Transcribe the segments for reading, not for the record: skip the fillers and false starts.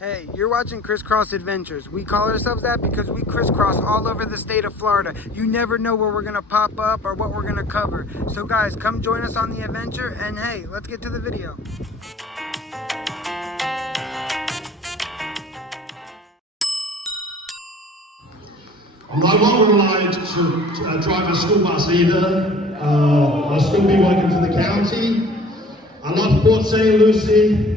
Hey, you're watching Crisscross Adventures. We call ourselves that because we crisscross all over the state of Florida. You never know where we're gonna pop up or what we're gonna cover. So guys, come join us on the adventure, and hey, let's get to the video. I'm no longer allowed to drive a school bus either. I'll still be working for the county. I love Port St. Lucie.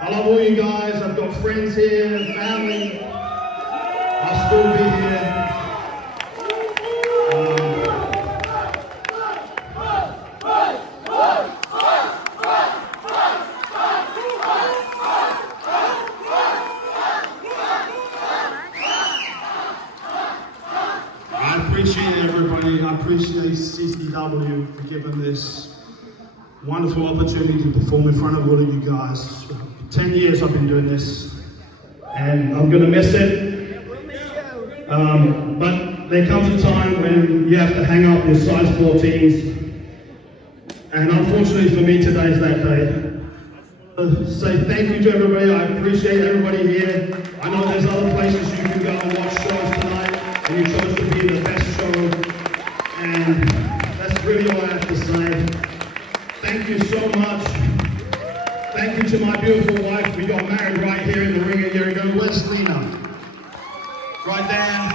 I love all you guys. I've got friends here and family. I'll still be here. I appreciate everybody. I appreciate CCW for giving this wonderful opportunity to perform in front of all of you guys. 10 years I've been doing this, and I'm gonna miss it. But there comes a time when you have to hang up your size 14s, and unfortunately for me, today's that day. Say thank you to everybody. I appreciate everybody here. I know there's other places you can go and watch shows tonight, and you chose to be the best show, and that's really all I have to say. Thank you so much. Thank you to my beautiful wife. We got married right here in the ring a year ago. Where's Lena? Right there.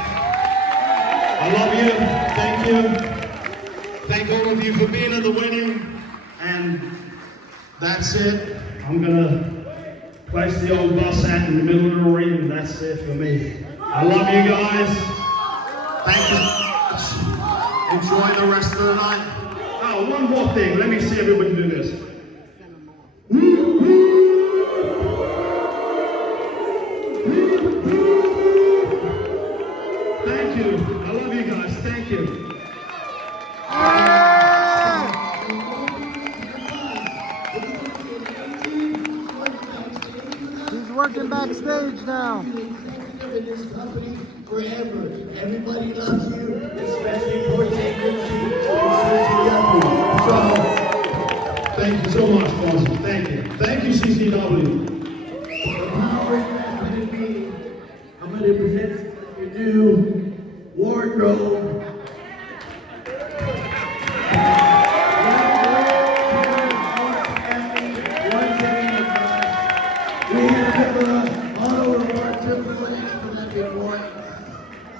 I love you. Thank you. Thank all of you for being at the wedding. And that's it. I'm gonna place the old bus hat in the middle of the ring, and that's it for me. I love you guys. Thank you so much. Enjoy the rest of the night. Oh, one more thing. Let me see everybody do this. Thank you. I love you guys. Thank you. He's working backstage now. In this company forever. Everybody loves you, especially Port St. Lucie and CCW. Thank you so much, Fonzie. Thank you. Thank you, CCW. The power that's going to be, I'm going to present your new wardrobe.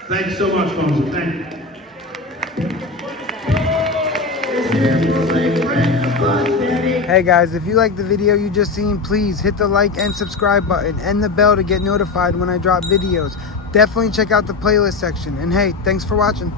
Thank you so much, Fonzie. Thank you. Hey guys, if you like the video you just seen, please hit the like and subscribe button and the bell to get notified when I drop videos. Definitely check out the playlist section. And hey, thanks for watching.